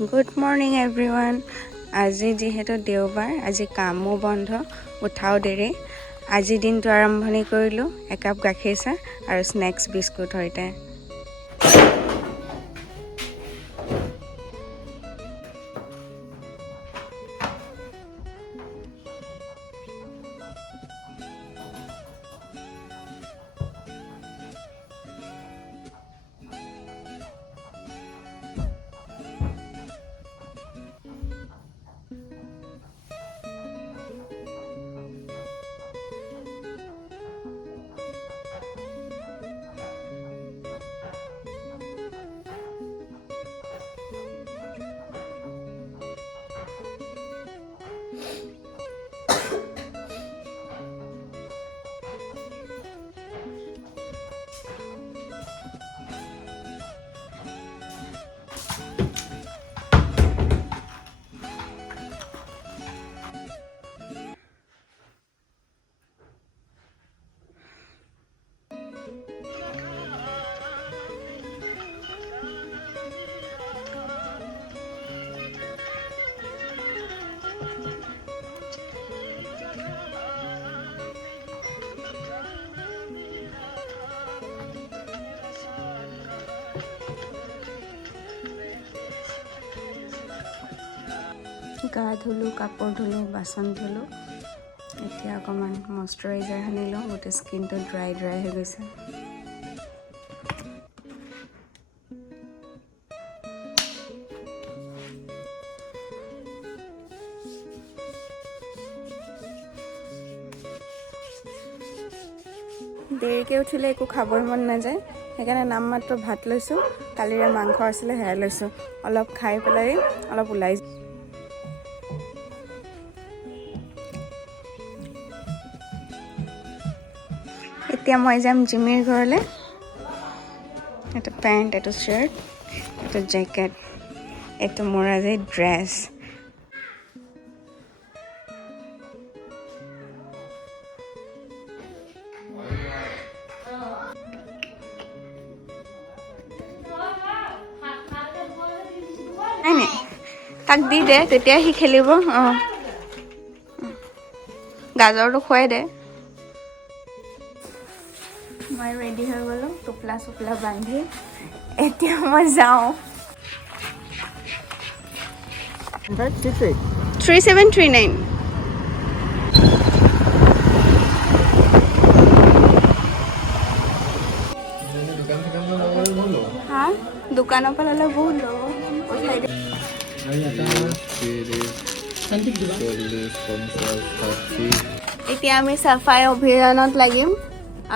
Good morning everyone. আজি যিহেতু দেওবাৰ, আজি কামো বন্ধ, উঠাও দেৰি। আজি দিনটো আৰম্ভণি কৰিলোঁ একাপ গাখীৰ চাহ আৰু স্নেক্স বিস্কুট সৈতে। গা ধুলোঁ, কাপোৰ ধুলোঁ, বাচন ধুলোঁ। এতিয়া অকণমান মইশ্চাৰাইজাৰ সানিলোঁ, গোটেই স্কিনটো ড্ৰাই হৈ গৈছে। দেৰিকৈ উঠিলে একো খাবৰ মন নাযায়, সেইকাৰণে নামমাত্ৰ ভাত লৈছোঁ। কালিৰে মাংস আছিলে, সেয়া লৈছোঁ। অলপ খাই পেলাই অলপ ওলাই। এতিয়া মই যাম জিমিৰ ঘৰলৈ। এটা পেণ্ট, এইটো শ্বাৰ্ট, এইটো জেকেট, এইটো মোৰ আজি ড্ৰেছ। নাই নাই, তাক দি দে, তেতিয়া সি খেলিব। অঁ, গাজৰটো খুৱাই দে। মই ৰেডি হৈ গ'লোঁ, টোপলা চোপলা বান্ধি। এতিয়া মই যাওঁ। 3739। হা, দোকানৰ পৰা ল'লে বহুত ল'ব। এতিয়া আমি सफाई अभियानत लगिम।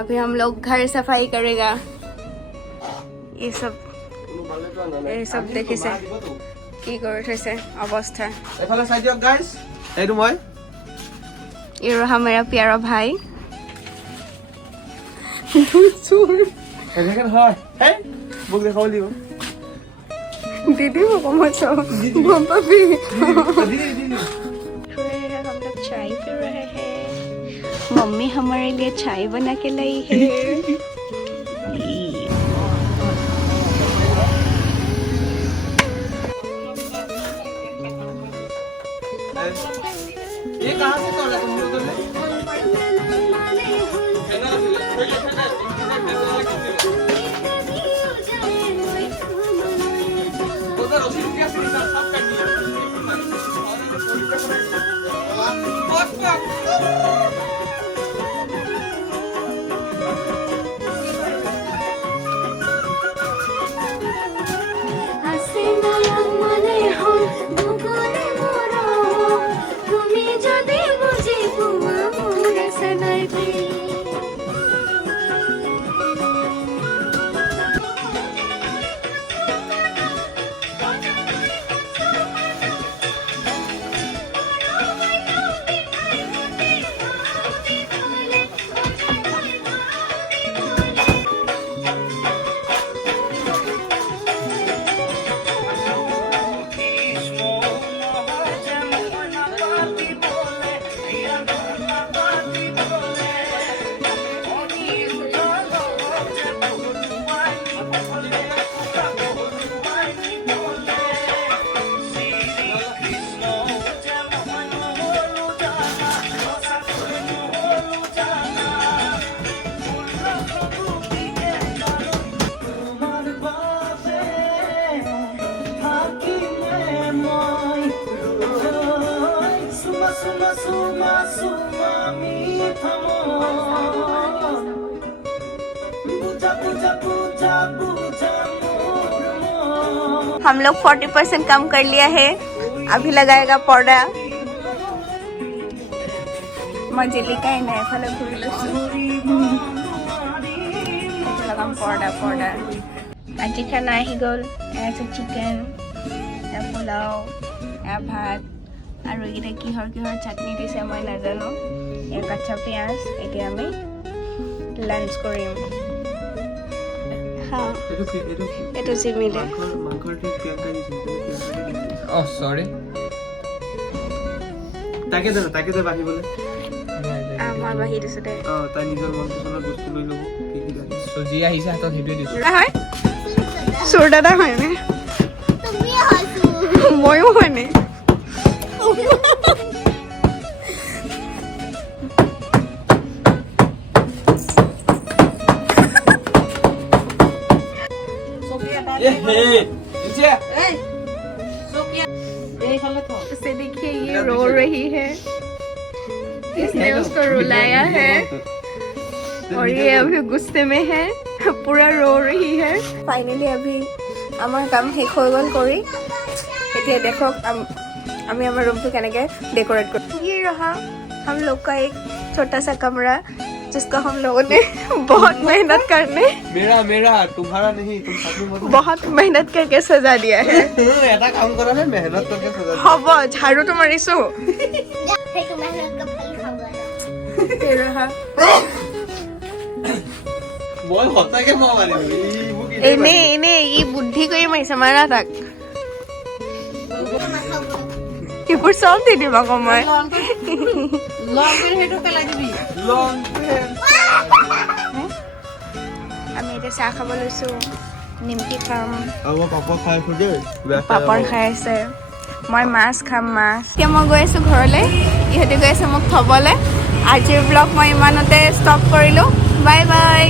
अभी हम लोग घर सफाई करेगा। ये सब देखिसे কি কৰি থৈছে অৱস্থা। এফালে চাই দিয়ক গাইস, এইটো মই। ये रहा मेरा प्यारा भाई। এনেকে হয়, এই মোক দেখাব লাগিব। दीदी को मचो पापा भी। दीदी हम लोग चाय पी रहे हैं। मम्मी हमारे लिए चाय बना के लाई है। ये कहाँ से तोड़ा तुम लोगों ने? उधर उसी रुपया से हिसाब साफ कर दिया। बस हम लोग 40% कम कर लिया है अभी लगाएगा पर्दा मैं जिलिकाई নাই এফালে ঘূৰি লৈছো এটা লগাম पर्दा আজি খানা আহি গ'ল এয়া আছে চিকেন এয়া পোলাও এয়া ভাত আৰু এইকেইটা কিহৰ চাটনি দিছে মই নাজানো এয়া কাঁচা পিঁয়াজ এতিয়া আমি লাঞ্চ কৰিম হা এইটো জিমিলে Oh, sorry. তাকে দে বাঢ়িবলৈ আমাৰ বাহি দিছো দে তাই নিজৰ মন পচন্দৰ বস্তু লৈ ল'ব কি লাগে চজি আহিছে হাতত সেইটোৱে দিছো হয় চোৰ দাদা হয়নে ময়ো হয়নে उसे देखिए ये रो रही है इसने उसको रुलाया है और ये अभी गुस्से में है पूरा रो रही है फाइनली अभी हमारा काम शेष हो गल करी এতিয়া देखो আমি আমার रूम को কেনেকে डेकोरेट कर ये रहा हम लोग का एक छोटा सा कमरा जिसको हम लोगों ने बहुत मेहनत करने मेरा तुम्हारा नहीं तुम साथ में बहुत मेहनत करके सजा दिया है এটা কাম কৰা নে মেহনত करके सजा হব ঝাড়ুটো মাৰিছো সেইটো মেহনত का फल खाऊंगा ये रहा মই হতাকে মাৰিম এনে ই বুদ্ধি কৰি মাৰিছে মাৰা তাক এইবোৰ চব দি দিম আকৌ মই আমি এতিয়া চাহ খাব লৈছো নিমকি খাম পাপৰ খাই খুদে পাপৰ খাই আছে মই মাছ খাম এতিয়া মই গৈ আছো ঘৰলৈ ইহঁতে গৈ আছে মোক থবলৈ আজিৰ ব্লগ মই ইমানতে ষ্টপ কৰিলোঁ বাই বাই